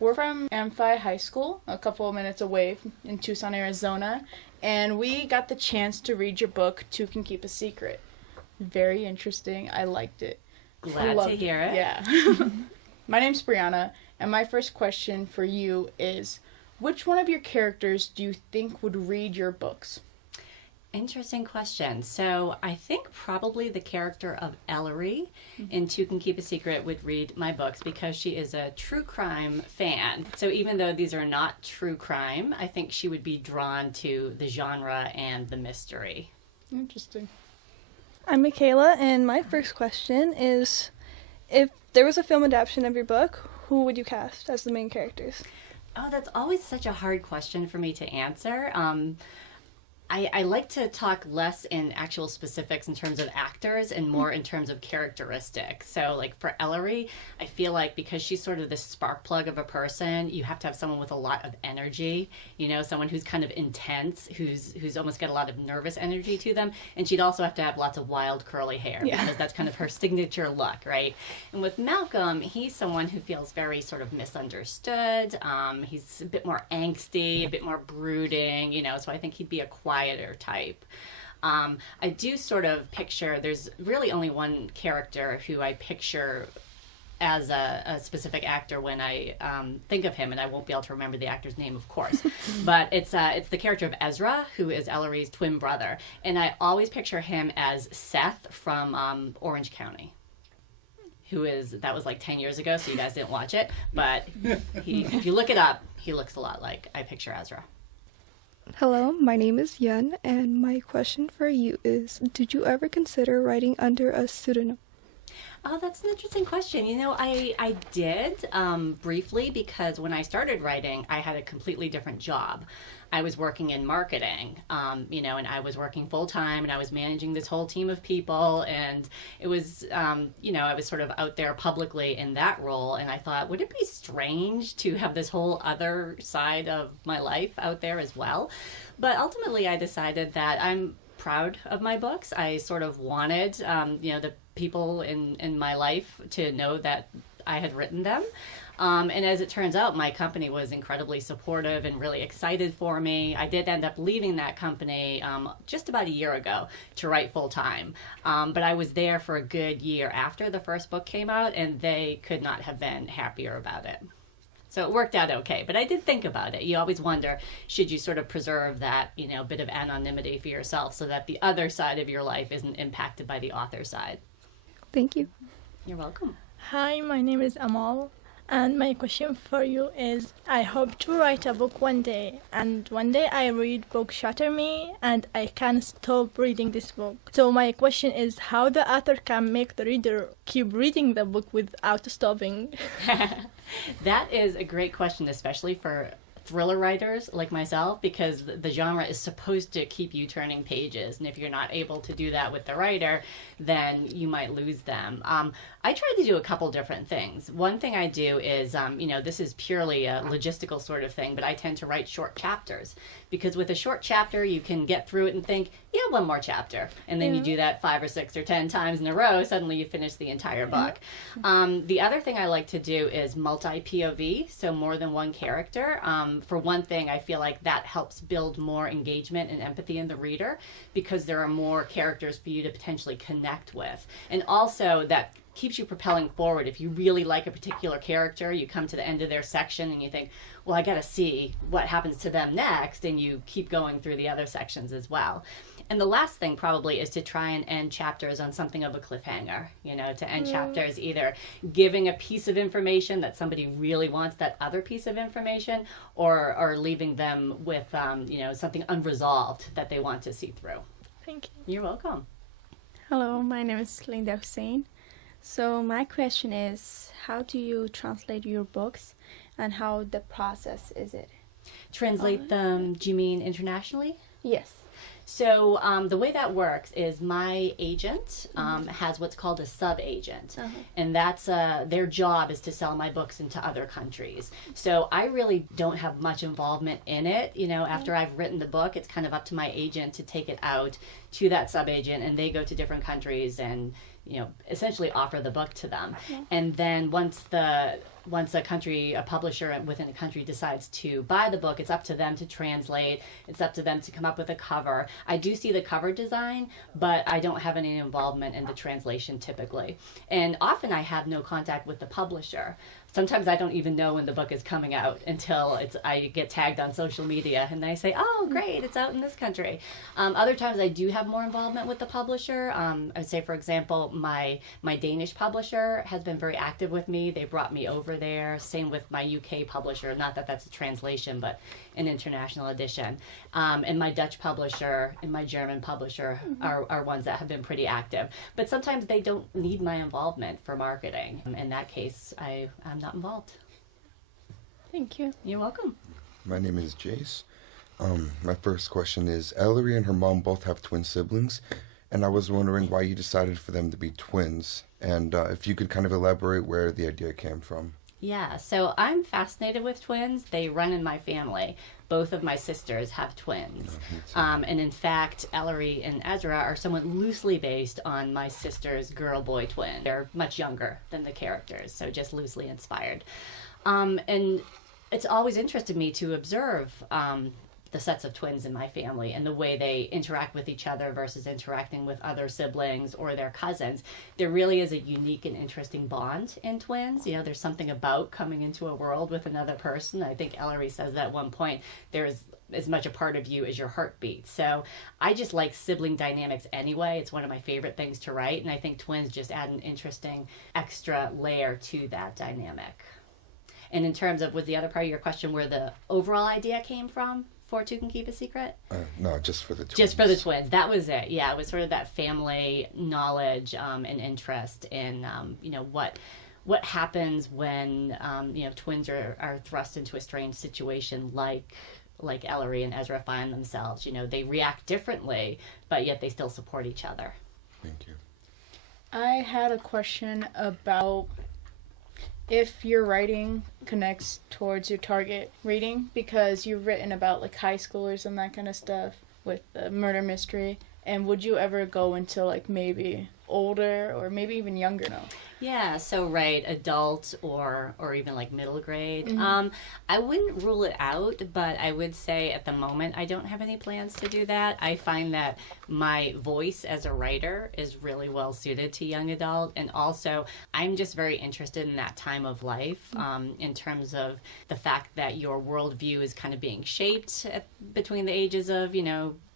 We're from Amphi High School, a couple of minutes away in Tucson, Arizona, and we got the chance to read your book, Two Can Keep a Secret. Very interesting. I liked it. Glad to hear it. Yeah. My name's Brianna, and my first question for you is, which one of your characters do you think would read your books? Interesting question. So I think probably the character of Ellery in Two Can Keep a Secret would read my books because she is a true crime fan. So even though these are not true crime, I think she would be drawn to the genre and the mystery. Interesting. I'm Michaela, and my first question is, if there was a film adaptation of your book, who would you cast as the main characters? Oh, that's always such a hard question for me to answer. I like to talk less in actual specifics in terms of actors and more in terms of characteristics. So like for Ellery, I feel like because she's sort of this spark plug of a person, you have to have someone with a lot of energy, you know, someone who's kind of intense, who's almost got a lot of nervous energy to them. And she'd also have to have lots of wild curly hair because that's kind of her signature look, right? And with Malcolm, he's someone who feels very sort of misunderstood. He's a bit more angsty, a bit more brooding, you know, so I think he'd be a quieter type. I do sort of picture, there's really only one character who I picture as a specific actor when I think of him, and I won't be able to remember the actor's name, of course. But it's the character of Ezra, who is Ellery's twin brother. And I always picture him as Seth from Orange County. That was like 10 years ago, so you guys didn't watch it. But if you look it up, he looks a lot like I picture Ezra. Hello, my name is Yun, and my question for you is, did you ever consider writing under a pseudonym? Oh, that's an interesting question. You know, I did briefly, because when I started writing, I had a completely different job. I was working in marketing, you know, and I was working full time, and I was managing this whole team of people, and it was, you know, I was sort of out there publicly in that role, and I thought, would it be strange to have this whole other side of my life out there as well? But ultimately, I decided that I'm proud of my books. I sort of wanted, you know, the people in my life to know that I had written them. And as it turns out, my company was incredibly supportive and really excited for me. I did end up leaving that company just about a year ago to write full time. But I was there for a good year after the first book came out, and they could not have been happier about it. So it worked out okay. But I did think about it. You always wonder, should you sort of preserve that, you know, bit of anonymity for yourself so that the other side of your life isn't impacted by the author side? Thank you. You're welcome. Hi, my name is Amal, and my question for you is, I hope to write a book one day, and one day I read book shatter me, and I can't stop reading this book. So my question is, how the author can make the reader keep reading the book without stopping? That is a great question, especially for thriller writers like myself, because the genre is supposed to keep you turning pages, and if you're not able to do that with the writer, then you might lose them. I try to do a couple different things. One thing I do is, you know, this is purely a logistical sort of thing, but I tend to write short chapters, because with a short chapter, you can get through it and think, yeah, one more chapter. And then you do that 5 or 6 or 10 times in a row, suddenly you finish the entire book. The other thing I like to do is multi-POV, so more than one character. For one thing, I feel like that helps build more engagement and empathy in the reader, because there are more characters for you to potentially connect with. And also that keeps you propelling forward. If you really like a particular character, you come to the end of their section and you think, well, I got to see what happens to them next, and you keep going through the other sections as well. And the last thing probably is to try and end chapters on something of a cliffhanger, you know, to end chapters either giving a piece of information that somebody really wants that other piece of information, or leaving them with, you know, something unresolved that they want to see through. Thank you. You're welcome. Hello, my name is Linda Hussein. So my question is, how do you translate your books, and how the process is it? Translate them, do you mean internationally? Yes. So the way that works is my agent has what's called a sub-agent, and that's their job is to sell my books into other countries. So I really don't have much involvement in it. You know, after I've written the book, it's kind of up to my agent to take it out to that sub-agent, and they go to different countries and, you know, essentially offer the book to them. And then once the once a publisher within a country decides to buy the book, it's up to them to translate. It's up to them to come up with a cover. I do see the cover design, but I don't have any involvement in the translation typically. And often I have no contact with the publisher. Sometimes I don't even know when the book is coming out until I get tagged on social media and they say, oh, great, it's out in this country. Other times I do have more involvement with the publisher. I would say, for example, my Danish publisher has been very active with me. They brought me over there. Same with my UK publisher. Not that that's a translation, but an international edition. And my Dutch publisher and my German publisher are ones that have been pretty active. But sometimes they don't need my involvement for marketing. In that case, I'm not involved. Thank you. You're welcome. My name is Jace. My first question is, Ellery and her mom both have twin siblings, and I was wondering why you decided for them to be twins, and if you could kind of elaborate where the idea came from. Yeah, so I'm fascinated with twins. They run in my family. Both of my sisters have twins. And in fact, Ellery and Ezra are somewhat loosely based on my sister's girl-boy twin. They're much younger than the characters, so just loosely inspired. And it's always interested me to observe the sets of twins in my family and the way they interact with each other versus interacting with other siblings or their cousins. There really is a unique and interesting bond in twins. You know, there's something about coming into a world with another person. I think Ellery says that at one point, there's as much a part of you as your heartbeat. So I just like sibling dynamics anyway. It's one of my favorite things to write, and I think twins just add an interesting extra layer to that dynamic. And in terms of, was the other part of your question where the overall idea came from for Two Can Keep a Secret? No, just for the twins. Just for the twins. That was it. Yeah, it was sort of that family knowledge and interest in, what happens when, twins are thrust into a strange situation like Ellery and Ezra find themselves. You know, they react differently, but yet they still support each other. Thank you. I had a question about if your writing connects towards your target reading, because you've written about like high schoolers and that kind of stuff with the murder mystery, and would you ever go into like maybe older or maybe even younger now? Yeah, so right, adult or even like middle grade. I wouldn't rule it out, but I would say at the moment I don't have any plans to do that. I find that my voice as a writer is really well suited to young adult, and also I'm just very interested in that time of life in terms of the fact that your worldview is kind of being shaped between the ages of,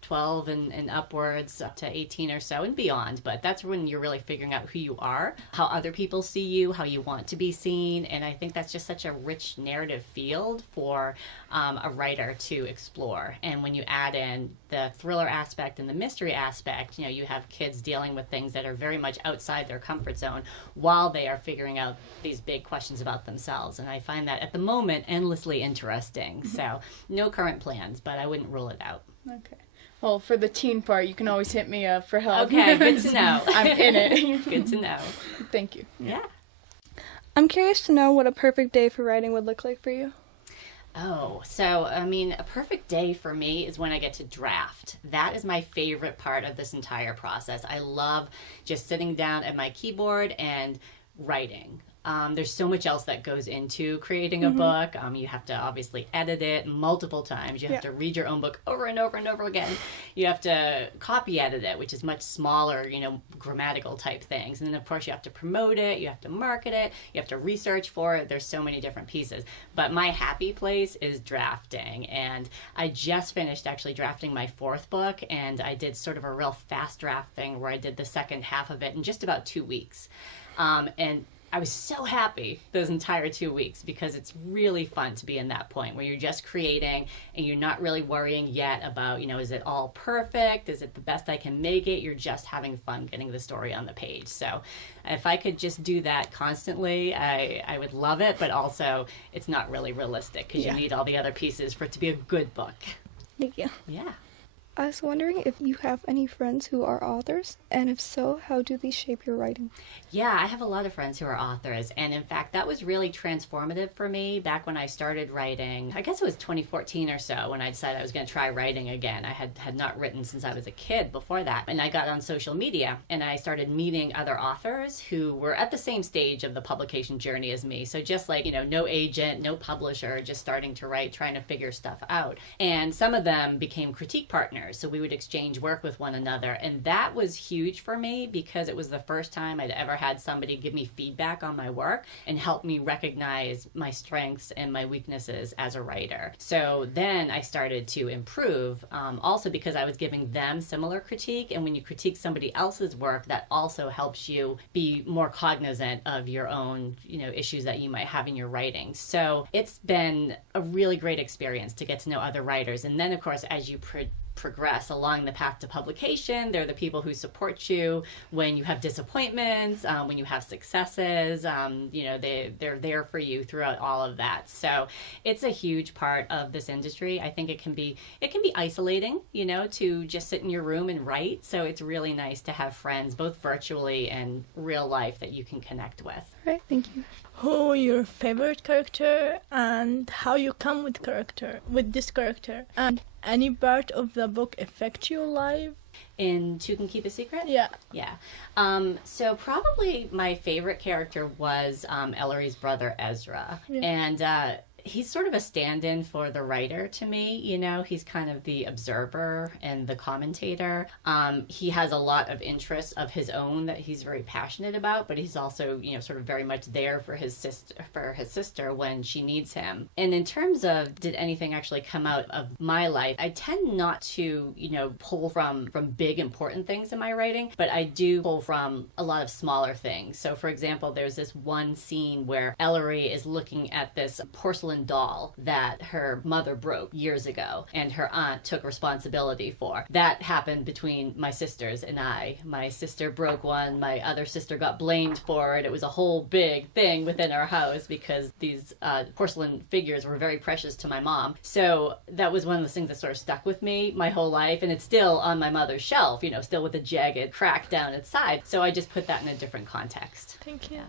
12 and upwards up to 18 or so and beyond, but that's when you're really figuring out who you are, how other people see you, how you want to be seen, and I think that's just such a rich narrative field for a writer to explore. And when you add in the thriller aspect and the mystery aspect, you have kids dealing with things that are very much outside their comfort zone while they are figuring out these big questions about themselves, and I find that at the moment endlessly interesting. So no current plans, but I wouldn't rule it out. Okay. Well, for the teen part, you can always hit me up for help. Okay, good to know. I'm in it. Good to know. Thank you. Yeah. I'm curious to know what a perfect day for writing would look like for you. Oh, so, a perfect day for me is when I get to draft. That is my favorite part of this entire process. I love just sitting down at my keyboard and writing. There's so much else that goes into creating a book. You have to obviously edit it multiple times. You have to read your own book over and over and over again. You have to copy edit it, which is much smaller, grammatical type things. And then, of course, you have to promote it. You have to market it. You have to research for it. There's so many different pieces. But my happy place is drafting. And I just finished actually drafting my 4th book. And I did sort of a real fast draft thing where I did the second half of it in just about 2 weeks. And I was so happy those entire 2 weeks because it's really fun to be in that point where you're just creating and you're not really worrying yet about, is it all perfect? Is it the best I can make it? You're just having fun getting the story on the page. So if I could just do that constantly, I would love it, but also it's not really realistic because you need all the other pieces for it to be a good book. Thank you. Yeah. I was wondering if you have any friends who are authors, and if so, how do they shape your writing? Yeah, I have a lot of friends who are authors, and in fact, that was really transformative for me back when I started writing. I guess it was 2014 or so when I decided I was going to try writing again. I had not written since I was a kid before that, and I got on social media, and I started meeting other authors who were at the same stage of the publication journey as me. So just like, no agent, no publisher, just starting to write, trying to figure stuff out. And some of them became critique partners. So we would exchange work with one another. And that was huge for me because it was the first time I'd ever had somebody give me feedback on my work and help me recognize my strengths and my weaknesses as a writer. So then I started to improve, also because I was giving them similar critique. And when you critique somebody else's work, that also helps you be more cognizant of your own, issues that you might have in your writing. So it's been a really great experience to get to know other writers. And then, of course, as you progress along the path to publication, they're the people who support you when you have disappointments, when you have successes. They're there for you throughout all of that. So it's a huge part of this industry. I think it can be isolating, to just sit in your room and write. So it's really nice to have friends, both virtually and real life, that you can connect with. All right, thank you. Who your favorite character and how you come with this character, and any part of the book affect your life? In Two Can Keep a Secret? Yeah. So probably my favorite character was Ellery's brother, Ezra. Yeah. And he's sort of a stand-in for the writer to me. He's kind of the observer and the commentator. He has a lot of interests of his own that he's very passionate about, but he's also, sort of very much there for his sister when she needs him. And in terms of did anything actually come out of my life, I tend not to, pull from big important things in my writing, but I do pull from a lot of smaller things. So for example, there's this one scene where Ellery is looking at this porcelain doll that her mother broke years ago and her aunt took responsibility for. That happened between my sisters and I. My sister broke one, my other sister got blamed for it. It was a whole big thing within our house because these porcelain figures were very precious to my mom. So that was one of those things that sort of stuck with me my whole life, and it's still on my mother's shelf, still with a jagged crack down its side. So I just put that in a different context. Thank you. Yeah.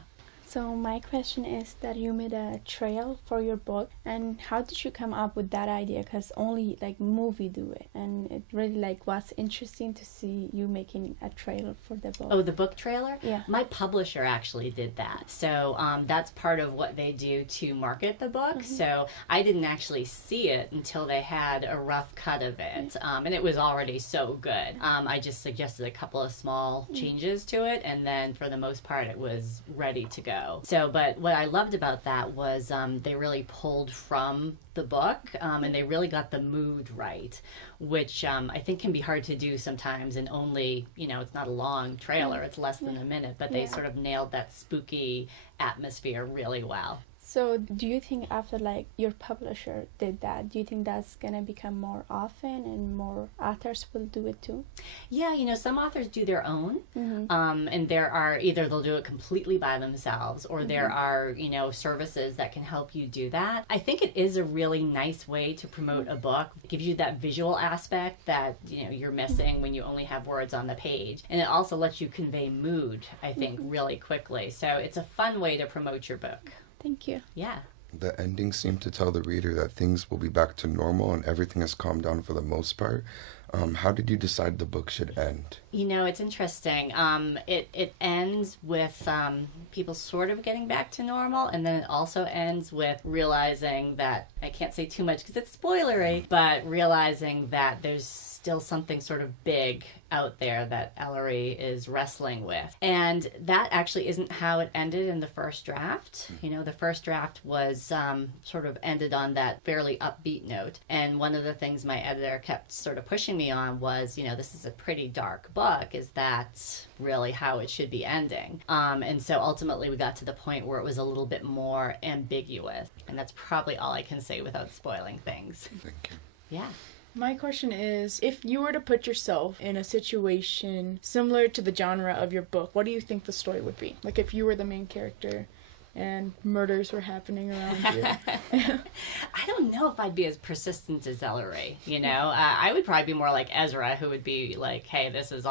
So my question is that you made a trail for your book, and how did you come up with that idea? Because only movie do it, and it really was interesting to see you making a trailer for the book. Oh, the book trailer? Yeah. My publisher actually did that. So that's part of what they do to market the book. Mm-hmm. So I didn't actually see it until they had a rough cut of it, and it was already so good. I just suggested a couple of small changes to it, and then for the most part it was ready to go. So, but what I loved about that was they really pulled from the book, and they really got the mood right, which I think can be hard to do sometimes, and only, it's not a long trailer, it's less than a minute, but they sort of nailed that spooky atmosphere really well. So do you think after your publisher did that, do you think that's going to become more often and more authors will do it too? Yeah, some authors do their own, and there are either they'll do it completely by themselves, or there are, services that can help you do that. I think it is a really nice way to promote a book. It gives you that visual aspect that, you're missing when you only have words on the page. And it also lets you convey mood, I think, really quickly. So it's a fun way to promote your book. Thank you. Yeah. The ending seemed to tell the reader that things will be back to normal and everything has calmed down for the most part. How did you decide the book should end? It's interesting. It ends with people sort of getting back to normal, and then it also ends with realizing that, I can't say too much because it's spoilery, but realizing that there's still something sort of big out there that Ellery is wrestling with. And that actually isn't how it ended in the first draft. The first draft was sort of ended on that fairly upbeat note. And one of the things my editor kept sort of pushing me on was, this is a pretty dark book. Is that really how it should be ending? And so ultimately we got to the point where it was a little bit more ambiguous. And that's probably all I can say without spoiling things. Thank you. Yeah. My question is, if you were to put yourself in a situation similar to the genre of your book, what do you think the story would be? If you were the main character and murders were happening around you. I don't know if I'd be as persistent as Ellery, you know. I would probably be more like Ezra, who would be like, hey, this is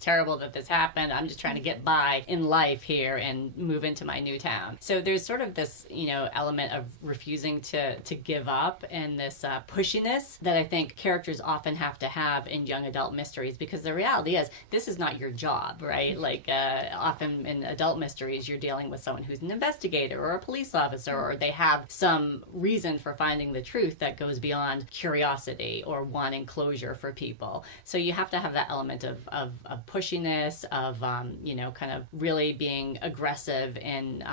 terrible that this happened. I'm just trying to get by in life here and move into my new town. So there's sort of this, you know, element of refusing to give up and this pushiness that I think characters often have to have in young adult mysteries, because the reality is this is not your job, right? Like often in adult mysteries, you're dealing with someone who's an investigator or a police officer, or they have some reason for finding the truth that goes beyond curiosity or wanting closure for people. So you have to have that element of pushiness, of you know, kind of really being aggressive and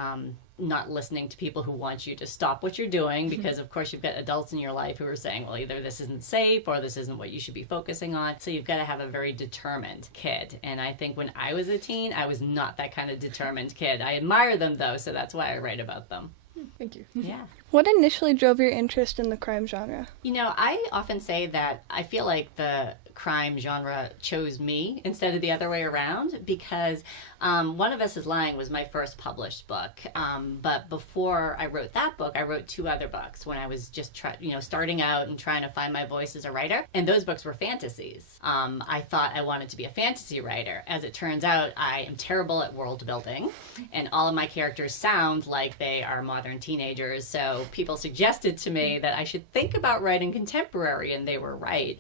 not listening to people who want you to stop what you're doing, because of course you've got adults in your life who are saying, well, either this isn't safe or this isn't what you should be focusing on. So you've got to have a very determined kid. And I think when I was a teen, I was not that kind of determined kid. I admire them though, so that's why I write about them. Thank you. Yeah. What initially drove your interest in the crime genre? You know, I often say that I feel like the crime genre chose me instead of the other way around, because One of Us is Lying was my first published book. But before I wrote that book, I wrote 2 other books when I was just starting out and trying to find my voice as a writer. And those books were fantasies. I thought I wanted to be a fantasy writer. As it turns out, I am terrible at world building, and all of my characters sound like they are modern teenagers. So people suggested to me that I should think about writing contemporary, and they were right.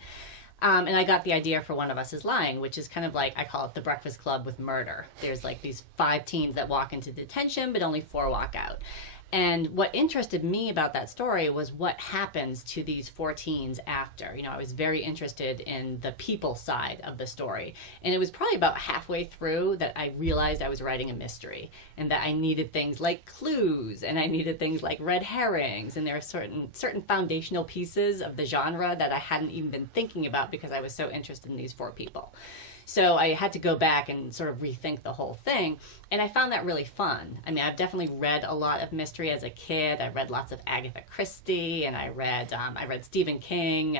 And I got the idea for One of Us is Lying, which is kind of like, I call it the Breakfast Club with murder. There's like these 5 teens that walk into detention, but only 4 walk out. And what interested me about that story was what happens to these 4 teens after. You know, I was very interested in the people side of the story. And it was probably about halfway through that I realized I was writing a mystery, and that I needed things like clues, and I needed things like red herrings, and there are certain foundational pieces of the genre that I hadn't even been thinking about because I was so interested in these 4 people. So I had to go back and sort of rethink the whole thing, and I found that really fun. I mean, I've definitely read a lot of mystery as a kid. I read lots of Agatha Christie, and I read Stephen King.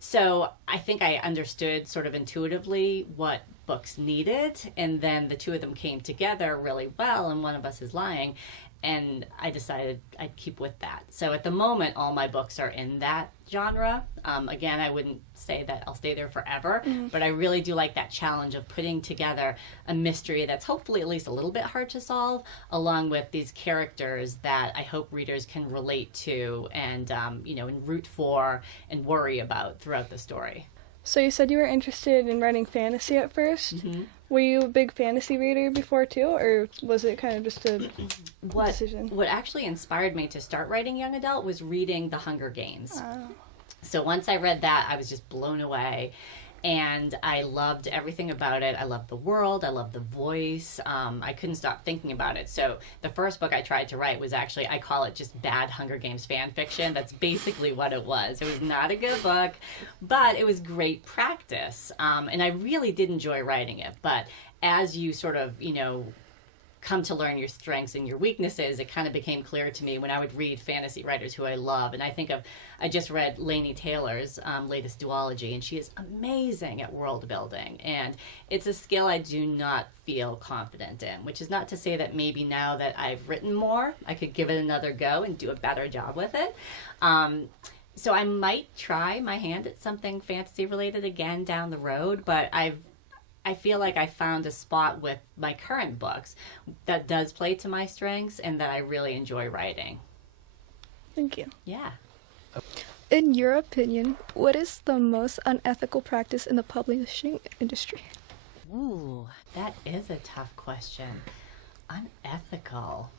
So I think I understood sort of intuitively what books needed, and then the 2 of them came together really well, and One of Us is Lying, and I decided I'd keep with that. So at the moment, all my books are in that genre. Again, I wouldn't say that I'll stay there forever, but I really do like that challenge of putting together a mystery that's hopefully at least a little bit hard to solve, along with these characters that I hope readers can relate to and, and root for and worry about throughout the story. So you said you were interested in writing fantasy at first. Mm-hmm. Were you a big fantasy reader before too, or was it kind of just a decision? What actually inspired me to start writing young adult was reading The Hunger Games. Oh. So once I read that, I was just blown away. And I loved everything about it. I loved the world. I loved the voice. I couldn't stop thinking about it. So the first book I tried to write was actually, I call it just bad Hunger Games fan fiction. That's basically what it was. It was not a good book, but it was great practice. And I really did enjoy writing it. But as you sort of, come to learn your strengths and your weaknesses, it kind of became clear to me when I would read fantasy writers who I love. And I just read Laini Taylor's latest duology, and she is amazing at world building. And it's a skill I do not feel confident in, which is not to say that maybe now that I've written more, I could give it another go and do a better job with it. So I might try my hand at something fantasy related again down the road, but I feel like I found a spot with my current books that does play to my strengths and that I really enjoy writing. Thank you. Yeah. In your opinion, what is the most unethical practice in the publishing industry? Ooh, that is a tough question. Unethical.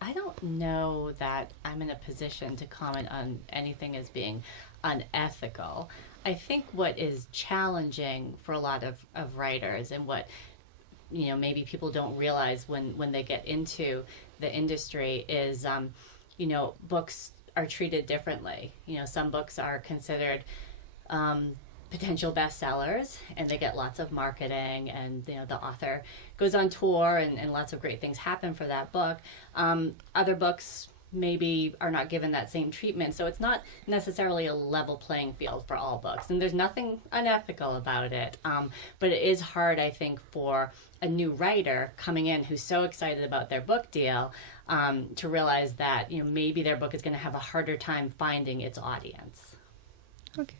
I don't know that I'm in a position to comment on anything as being unethical. I think what is challenging for a lot of writers, and what maybe people don't realize when they get into the industry, is books are treated differently. Some books are considered potential bestsellers, and they get lots of marketing, and the author goes on tour, and lots of great things happen for that book. Other books maybe are not given that same treatment. So it's not necessarily a level playing field for all books, and there's nothing unethical about it. But it is hard, I think, for a new writer coming in who's so excited about their book deal to realize that, you know, maybe their book is going to have a harder time finding its audience. Okay.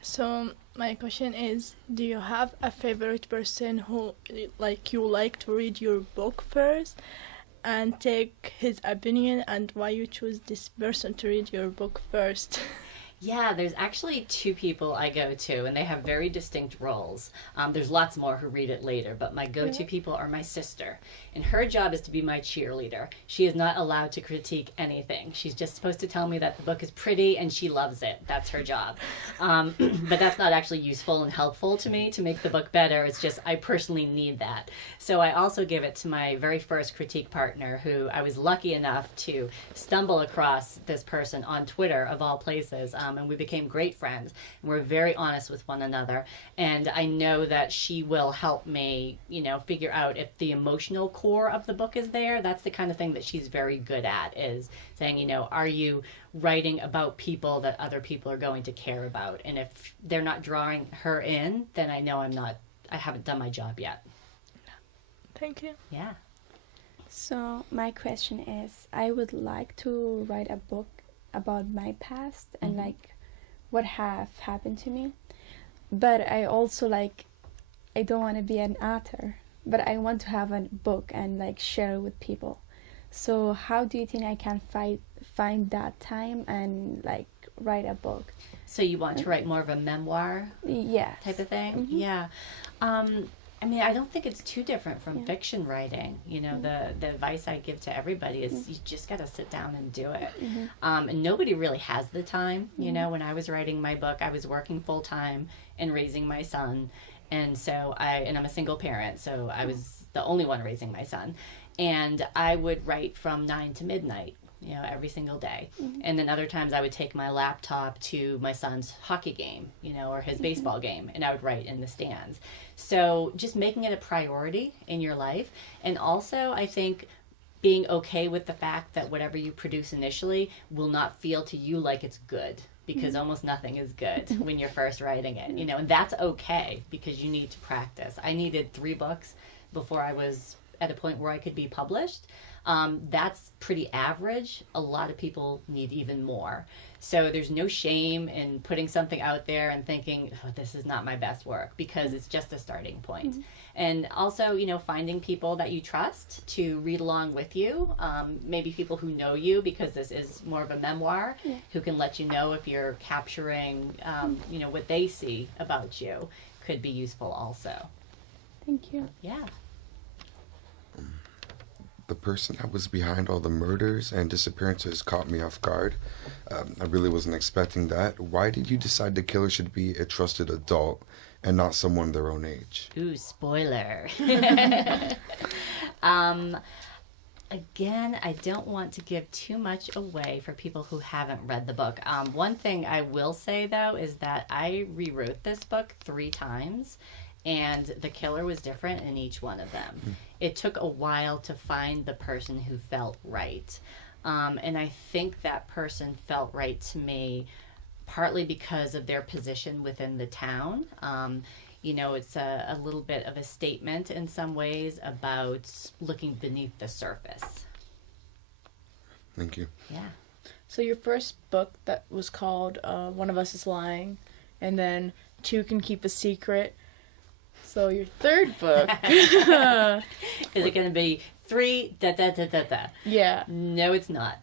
So my question is, do you have a favorite person who you like to read your book first and take his opinion, and why you choose this person to read your book first? Yeah, there's actually two people I go to, and they have very distinct roles. There's lots more who read it later, but my go-to people are my sister. And her job is to be my cheerleader. She is not allowed to critique anything. She's just supposed to tell me that the book is pretty and she loves it. That's her job. But that's not actually useful and helpful to me to make the book better. It's just I personally need that. So I also give it to my very first critique partner, who I was lucky enough to stumble across this person on Twitter, of all places. And we became great friends. And we're very honest with one another. And I know that she will help me, you know, figure out if the emotional core of the book is there. That's the kind of thing that she's very good at, is saying, you know, are you writing about people that other people are going to care about? And if they're not drawing her in, then I know I haven't done my job yet. Thank you. Yeah. So my question is, I would like to write a book about my past and like what have happened to me, but I also I don't want to be an author, but I want to have a book and like share it with people. So how do you think I can find that time and like write a book? So you want to write more of a memoir type of thing? Yeah. I mean, I don't think it's too different from fiction writing. You know, the advice I give to everybody is you just got to sit down and do it. And nobody really has the time. You know, when I was writing my book, I was working full time and raising my son. And so I'm a single parent, so I was the only one raising my son. And I would write from 9 to midnight, you know, every single day. And then other times I would take my laptop to my son's hockey game, you know, or his baseball game, and I would write in the stands. So just making it a priority in your life. And also, I think being okay with the fact that whatever you produce initially will not feel to you like it's good, because almost nothing is good when you're first writing it, you know, and that's okay, because you need to practice. I needed 3 books before I was at a point where I could be published. That's pretty average. A lot of people need even more. So there's no shame in putting something out there and thinking, oh, this is not my best work, because it's just a starting point. And also, you know, finding people that you trust to read along with you, maybe people who know you, because this is more of a memoir, who can let you know if you're capturing, you know, what they see about you could be useful also. Thank you. Yeah. The person that was behind all the murders and disappearances caught me off guard. I really wasn't expecting that. Why did you decide the killer should be a trusted adult and not someone their own age? Ooh, spoiler. Again, I don't want to give too much away for people who haven't read the book. One thing I will say, though, is that I rewrote this book 3 times. And the killer was different in each one of them. It took a while to find the person who felt right. And I think that person felt right to me partly because of their position within the town. You know, it's a little bit of a statement in some ways about looking beneath the surface. Thank you. Yeah. So your first book that was called One of Us is Lying, and then 2 Can Keep a Secret. So your third book. Is it going to be 3 da da da da da? Yeah. No, it's not.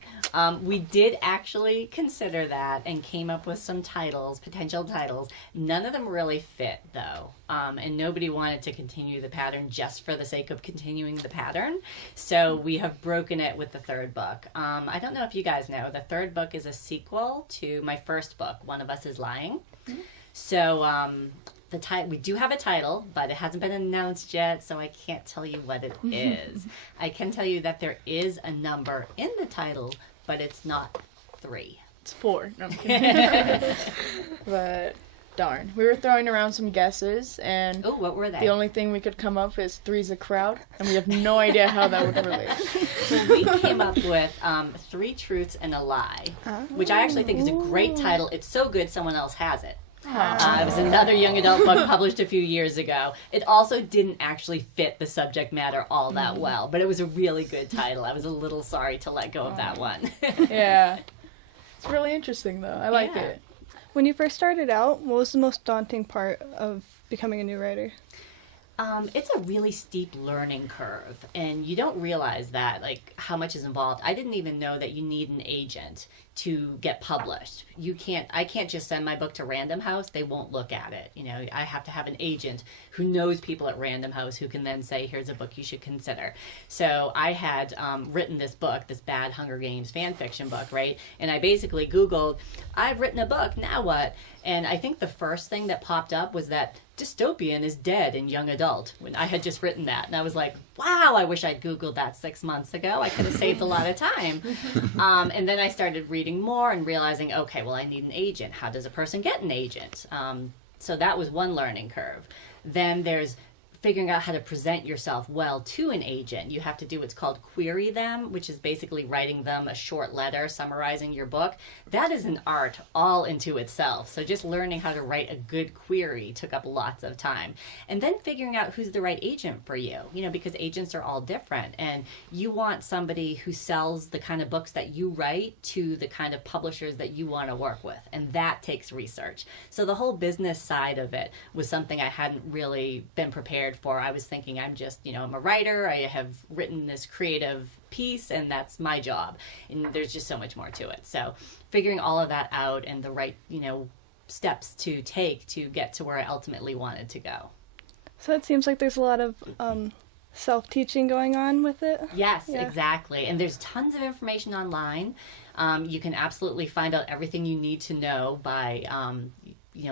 We did actually consider that and came up with some titles, potential titles. None of them really fit, though. And nobody wanted to continue the pattern just for the sake of continuing the pattern. So we have broken it with the 3rd book. I don't know if you guys know, the 3rd book is a sequel to my first book, One of Us is Lying. So we do have a title, but it hasn't been announced yet, so I can't tell you what it is. I can tell you that there is a number in the title, but it's not 3. It's 4. No, I'm kidding. But darn. We were throwing around some guesses, and Oh, what were they? the only thing we could come up is Three's a Crowd, and we have no idea how that would relate. So we came up with 3 Truths and a Lie, which I actually think is a great title. It's so good someone else has it. It was another young adult book published a few years ago. It also didn't actually fit the subject matter all that well, but it was a really good title. I was a little sorry to let go of that one. Yeah. It's really interesting, though. I like Yeah. it. When you first started out, what was the most daunting part of becoming a new writer? It's a really steep learning curve, and you don't realize that, like, how much is involved. I didn't even know that you need an agent to get published. I can't just send my book to Random House. They won't look at it. You know, I have to have an agent who knows people at Random House who can then say, here's a book you should consider. So I had written this book, this bad Hunger Games fan fiction book, right? And I basically Googled, I've written a book, now what? And I think the first thing that popped up was that dystopian is dead in young adult, when I had just written that. And I was like, wow, I wish I'd Googled that 6 months ago. I could have saved a lot of time. And then I started reading more and realizing, okay, well, I need an agent. How does a person get an agent? So that was one learning curve. Then there's figuring out how to present yourself well to an agent. You have to do what's called query them, which is basically writing them a short letter summarizing your book. That is an art all into itself. So just learning how to write a good query took up lots of time. And then figuring out who's the right agent for you, you know, because agents are all different. And you want somebody who sells the kind of books that you write to the kind of publishers that you want to work with. And that takes research. So the whole business side of it was something I hadn't really been prepared for. I was thinking I'm a writer. I have written this creative piece and that's my job. And there's just so much more to it. So figuring all of that out and the right, steps to take to get to where I ultimately wanted to go. So it seems like there's a lot of self-teaching going on with it. Yes, Yeah. exactly. And there's tons of information online. You can absolutely find out everything you need to know by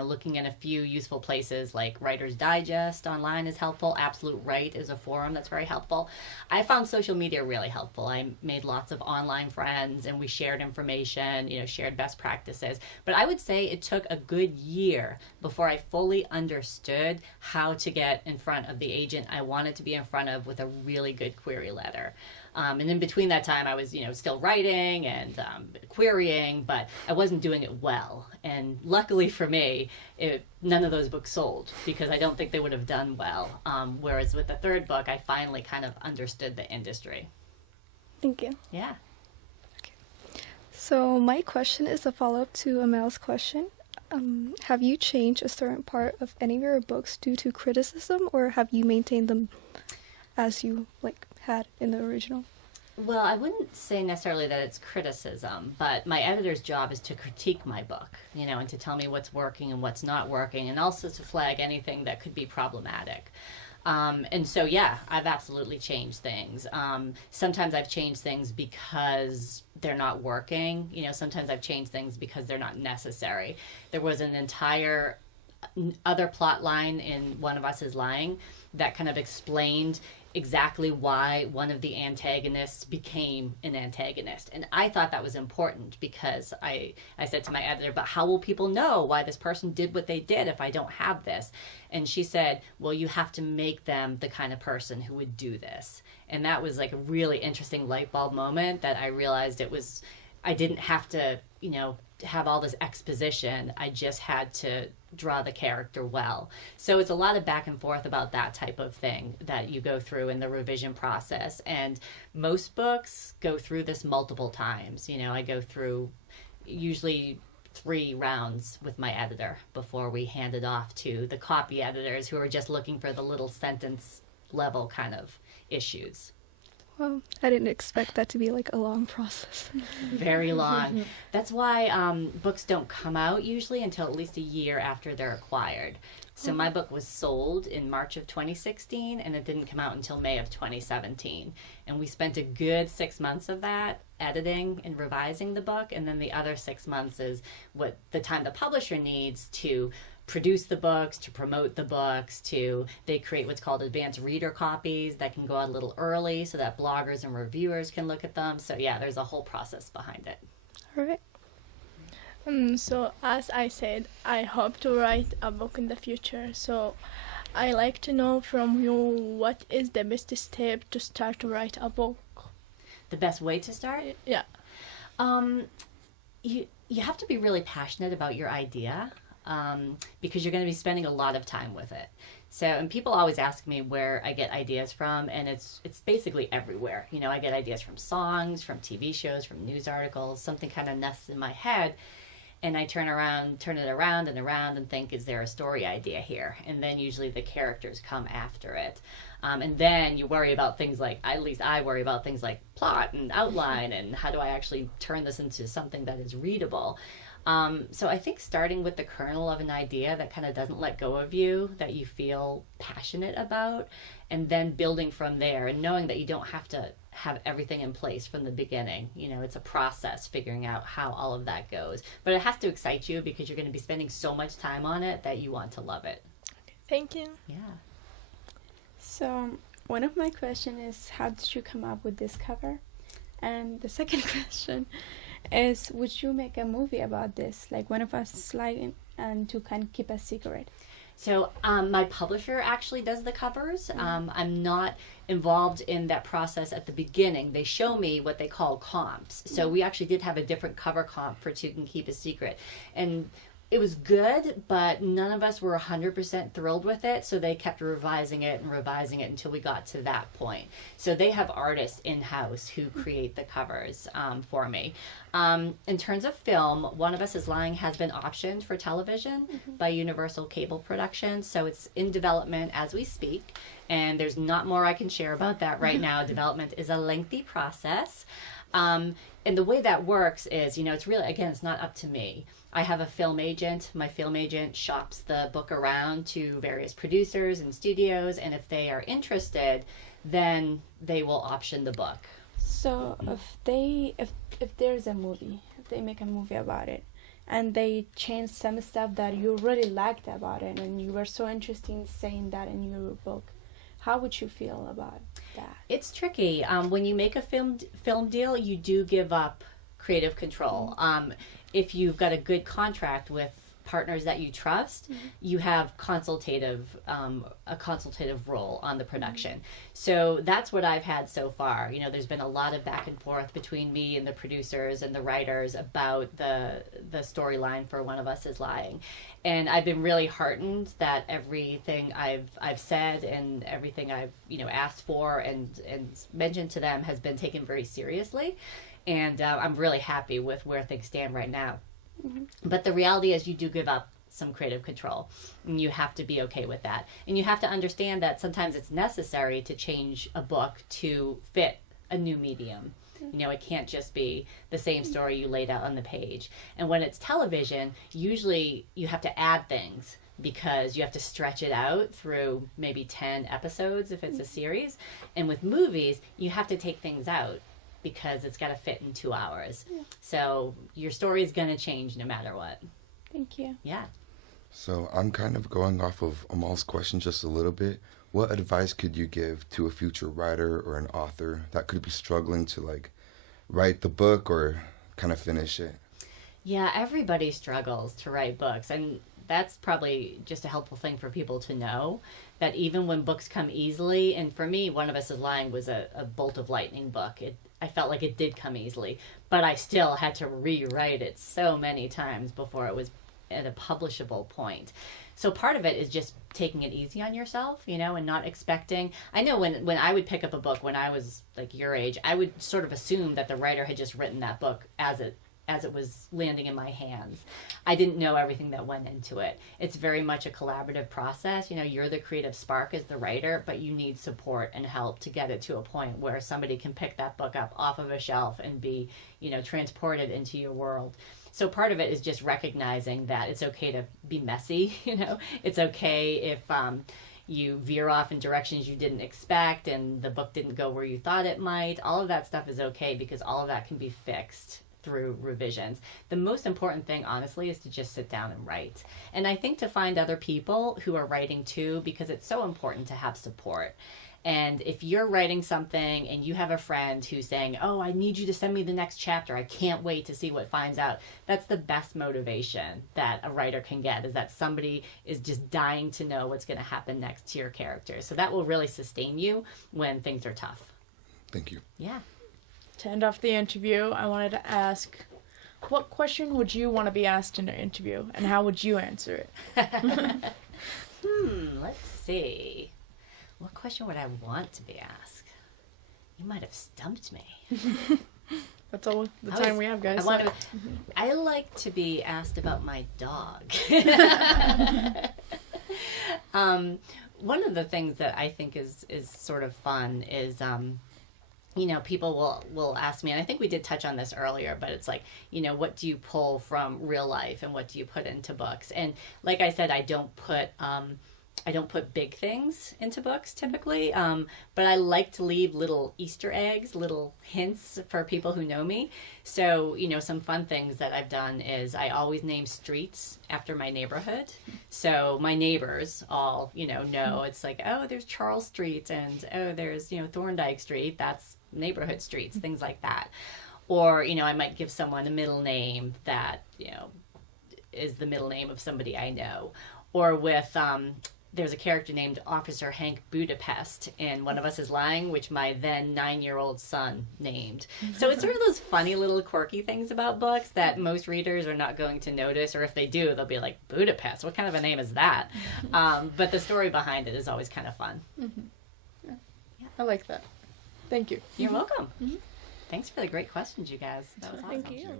looking in a few useful places like Writer's Digest online is helpful. Absolute Right is a forum that's very helpful. I found social media really helpful. I made lots of online friends and we shared information, shared best practices. But I would say it took a good year before I fully understood how to get in front of the agent I wanted to be in front of with a really good query letter. And in between that time, I was, still writing and querying, but I wasn't doing it well. And luckily for me, none of those books sold because I don't think they would have done well. Whereas with the third book, I finally kind of understood the industry. Thank you. Yeah. So my question is a follow-up to Amel's question. Have you changed a certain part of any of your books due to criticism, or have you maintained them as you had in the original? Well, I wouldn't say necessarily that it's criticism, but my editor's job is to critique my book, and to tell me what's working and what's not working, and also to flag anything that could be problematic. And so, yeah, I've absolutely changed things. Sometimes I've changed things because they're not working. Sometimes I've changed things because they're not necessary. There was an entire other plot line in One of Us is Lying that kind of explained exactly why one of the antagonists became an antagonist. And I thought that was important because I said to my editor, but how will people know why this person did what they did if I don't have this? And she said, well, you have to make them the kind of person who would do this. And that was a really interesting light bulb moment that I realized I didn't have to, have all this exposition. I just had to draw the character well. So it's a lot of back and forth about that type of thing that you go through in the revision process. And most books go through this multiple times. I go through usually 3 rounds with my editor before we hand it off to the copy editors who are just looking for the little sentence level kind of issues. Well, I didn't expect that to be a long process. Very long. That's why books don't come out usually until at least a year after they're acquired. So my book was sold in March of 2016, and it didn't come out until May of 2017. And we spent a good 6 months of that editing and revising the book, and then the other 6 months is what the time the publisher needs to produce the books, to promote the books, they create what's called advanced reader copies that can go out a little early so that bloggers and reviewers can look at them. So yeah, there's a whole process behind it. All right. So as I said, I hope to write a book in the future. So I like to know from you, what is the best step to start to write a book? The best way to start? Yeah. You have to be really passionate about your idea, because you're going to be spending a lot of time with it. So, and people always ask me where I get ideas from, and it's basically everywhere. You know, I get ideas from songs, from TV shows, from news articles. Something kind of nests in my head, and I turn it around and around and think, is there a story idea here? And then usually the characters come after it. And then you worry about things like, at least I worry about things like plot and outline, and how do I actually turn this into something that is readable. So I think starting with the kernel of an idea that kind of doesn't let go of you, that you feel passionate about, and then building from there, and knowing that you don't have to have everything in place from the beginning. You know, it's a process figuring out how all of that goes. But it has to excite you, because you're going to be spending so much time on it that you want to love it. Thank you. Yeah. So one of my questions is, how did you come up with this cover? And the second question is, would you make a movie about this? Like one of us like, and to kind of keep a secret. So my publisher actually does the covers. I'm not involved in that process at the beginning. They show me what they call comps. So we actually did have a different cover comp for To Can Keep a Secret. And it was good, but none of us were 100% thrilled with it, so they kept revising it until we got to that point. So they have artists in-house who create the covers for me. In terms of film, One of Us is Lying has been optioned for television by Universal Cable Productions, so it's in development as we speak, and there's not more I can share about that right now. Development is a lengthy process. And the way that works is, you know, it's really, again, it's not up to me. I have a film agent. My film agent shops the book around to various producers and studios, and if they are interested, then they will option the book. So if there's a movie, if they make a movie about it, and they change some stuff that you really liked about it, and you were so interested in saying that in your book, how would you feel about that? It's tricky. When you make a film deal, you do give up creative control. If you've got a good contract with partners that you trust, you have a consultative role on the production. So that's what I've had so far. You know, there's been a lot of back and forth between me and the producers and the writers about the storyline for One of Us is Lying. And I've been really heartened that everything I've said and everything I've, you know, asked for and mentioned to them has been taken very seriously. And I'm really happy with where things stand right now. But the reality is, you do give up some creative control, and you have to be okay with that. And you have to understand that sometimes it's necessary to change a book to fit a new medium. You know, it can't just be the same story you laid out on the page. And when it's television, usually you have to add things, because you have to stretch it out through maybe 10 episodes if it's a series. And with movies, you have to take things out, because it's got to fit in 2 hours. So your story is going to change no matter what. Thank you. Yeah. So I'm kind of going off of Amal's question just a little bit. What advice could you give to a future writer or an author that could be struggling to like write the book or kind of finish it? Yeah, everybody struggles to write books, and that's probably just a helpful thing for people to know, that even when books come easily, and for me, One of Us is Lying was a bolt of lightning book. I felt like it did come easily, but I still had to rewrite it so many times before it was at a publishable point. So part of it is just taking it easy on yourself, you know, and not expecting. I know when I would pick up a book when I was like your age, I would sort of assume that the writer had just written that book as it was landing in my hands. I didn't know everything that went into it. It's very much a collaborative process. You know, you're the creative spark as the writer, but you need support and help to get it to a point where somebody can pick that book up off of a shelf and be, you know, transported into your world. So part of it is just recognizing that it's okay to be messy, you know. It's okay if you veer off in directions you didn't expect and the book didn't go where you thought it might. All of that stuff is okay, because all of that can be fixed through revisions. The most important thing, honestly, is to just sit down and write. And I think to find other people who are writing too, because it's so important to have support. And if you're writing something and you have a friend who's saying, oh, I need you to send me the next chapter, I can't wait to see what finds out, that's the best motivation that a writer can get, is that somebody is just dying to know what's going to happen next to your character. So that will really sustain you when things are tough. Thank you. Yeah. To end off the interview, I wanted to ask, what question would you want to be asked in an interview, and how would you answer it? Let's see. What question would I want to be asked? You might have stumped me. That's all the time we have, guys. I like to be asked about my dog. One of the things that I think is sort of fun is, you know, people will ask me, and I think we did touch on this earlier, but it's like, you know, what do you pull from real life and what do you put into books? And like I said, I don't put big things into books typically, but I like to leave little Easter eggs, little hints for people who know me. So, you know, some fun things that I've done is I always name streets after my neighborhood. So my neighbors all, you know it's like, oh, there's Charles Street, and oh, there's, you know, Thorndike Street. That's neighborhood streets, things like that. Or, you know, I might give someone a middle name that, you know, is the middle name of somebody I know. Or with, there's a character named Officer Hank Budapest, and one of us is lying, which my then 9-year-old son named. So it's sort of those funny little quirky things about books that most readers are not going to notice, or if they do, they'll be like, Budapest, what kind of a name is that? But the story behind it is always kind of fun. Mm-hmm. Yeah. I like that. Thank you. You're welcome. Thanks for the great questions, you guys. That was awesome. Thank you.